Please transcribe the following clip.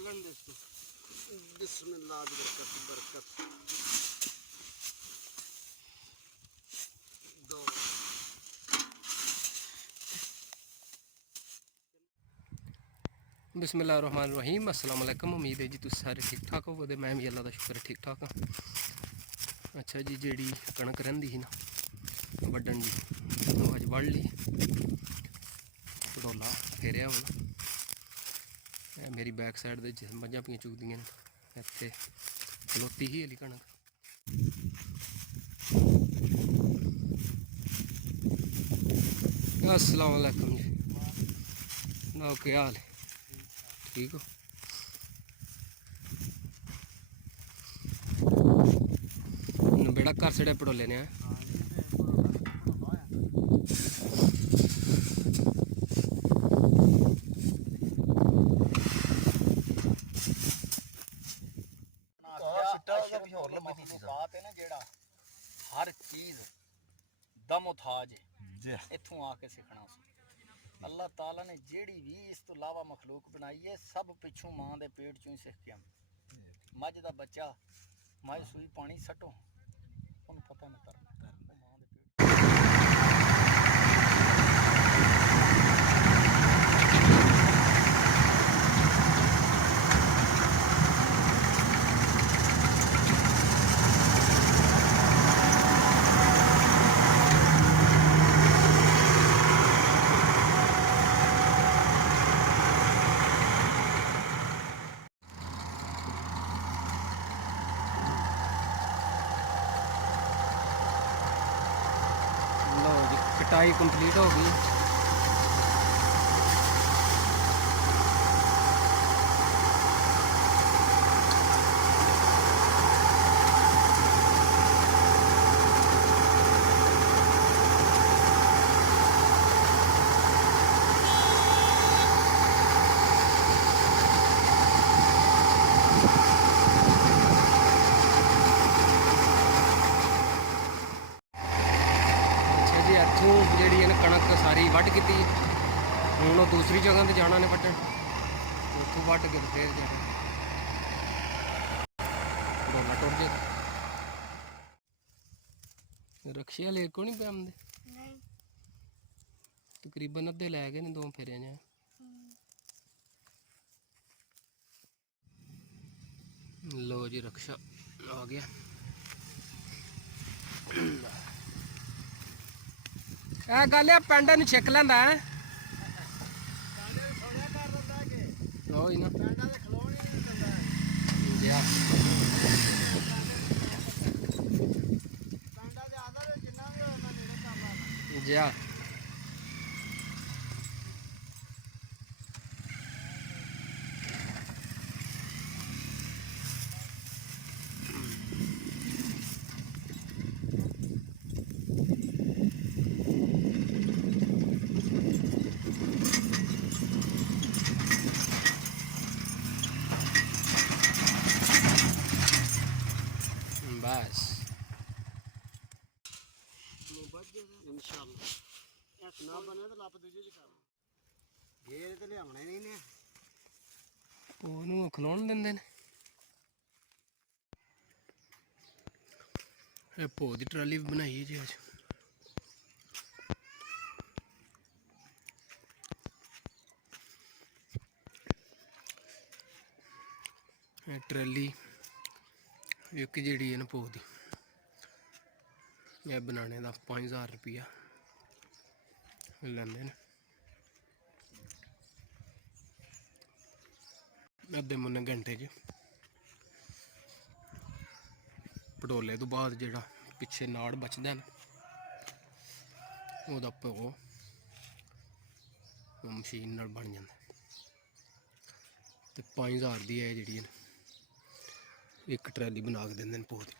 चलन दे बिस्मिल्लाह दी बरकत दो बिस्मिल्लाहिर्रहमानिर्रहीम। अस्सलाम वालेकुम। उम्मीद है जी तुम सारे ठीक ठाक हो। मैं भी अल्लाह का शुक्र है ठीक ठाक हाँ। अच्छा जी, जी कणक रही ही ना वड्डन जी अज वढ़ ली, पड़ोला फेरिया हूँ। मेरी बैक साइड दे मझां पियां चुगदियां ने, इत्थे खलोती ही हली कणक। अस्सलाम वालेकुम जी, ना क्या हाल है? ठीक हो? बेड़ा घर सड़े पड़ोले ने हर चीज दमोथाज इत्थों आके सीखना। अल्लाह ताला ने जेड़ी भी इस तो इलावा मखलूक बनाई है सब पिछों मां दे पेट चों ही सीख के मझ दा बच्चा मझ सूई पानी सटो उन्हें पता नहीं तरना। लो जी, कटाई कंप्लीट हो गई। इत्थों जी कणक सारी वढ़ की हूँ वो दूसरी जगह पर जाना ने वढ़न, उतों वढ़ के फिर जाना डोला टुट जाएगा। रक्शे वाले को नहीं पाते तकरीबन अद्धे लै गए ने 2 फेरे ने। लो जी रक्षा आ गया। गल पेंड छिक लेंदा है जा बस इंशाअल्लाह ना बने तो लप दूजे च कर घेर ते लियावने नहीं ने ओनू खलोन देंदे ने। भो की ट्राली भी बनाई है जी अज। ट्राली एक जी है ना भो की बनाने का 5000 रुपया लेंदे ने। अद्धे मुन्ने घंटे च पटोले तो बाद जो पिछे नाड़ बचदा ना ओहदा भो मशीन नाल बन जाता। तो 5000 की है जी एक ट्राली बना के देंगे भो की।